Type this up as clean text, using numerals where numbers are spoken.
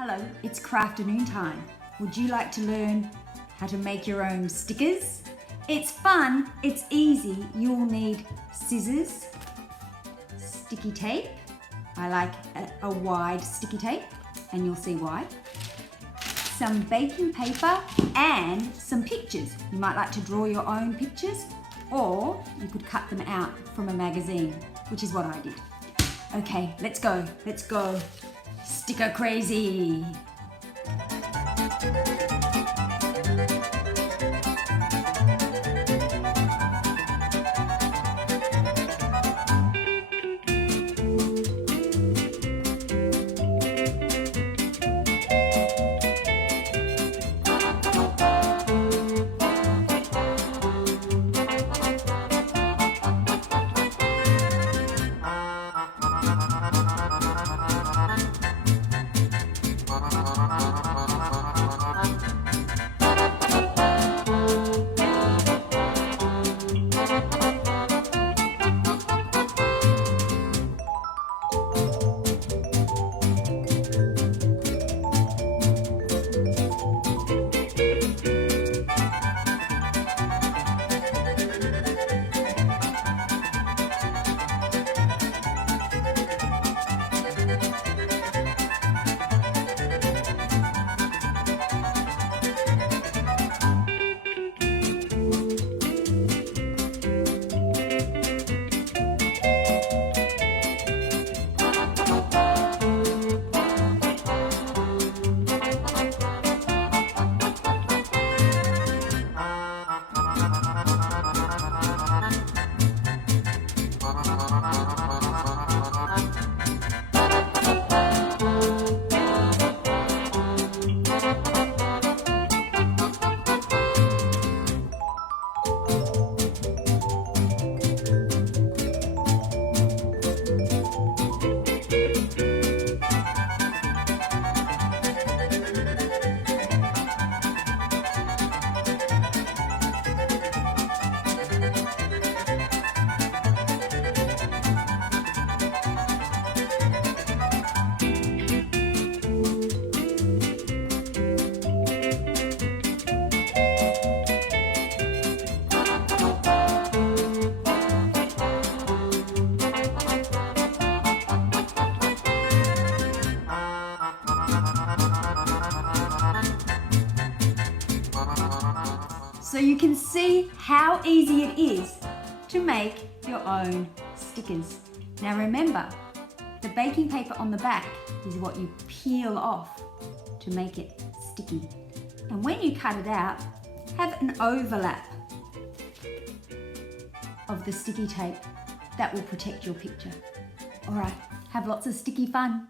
Hello, it's Crafternoon time. Would you like to learn how to make your own stickers? It's fun, it's easy. You'll need scissors, sticky tape. I like a wide sticky tape, and you'll see why. Some baking paper and some pictures. You might like to draw your own pictures, or you could cut them out from a magazine, which is what I did. Okay, let's go. Sticker crazy. So you can see how easy it is to make your own stickers. Now remember, the baking paper on the back is what you peel off to make it sticky. And when you cut it out, have an overlap of the sticky tape. That will protect your picture. All right, have lots of sticky fun.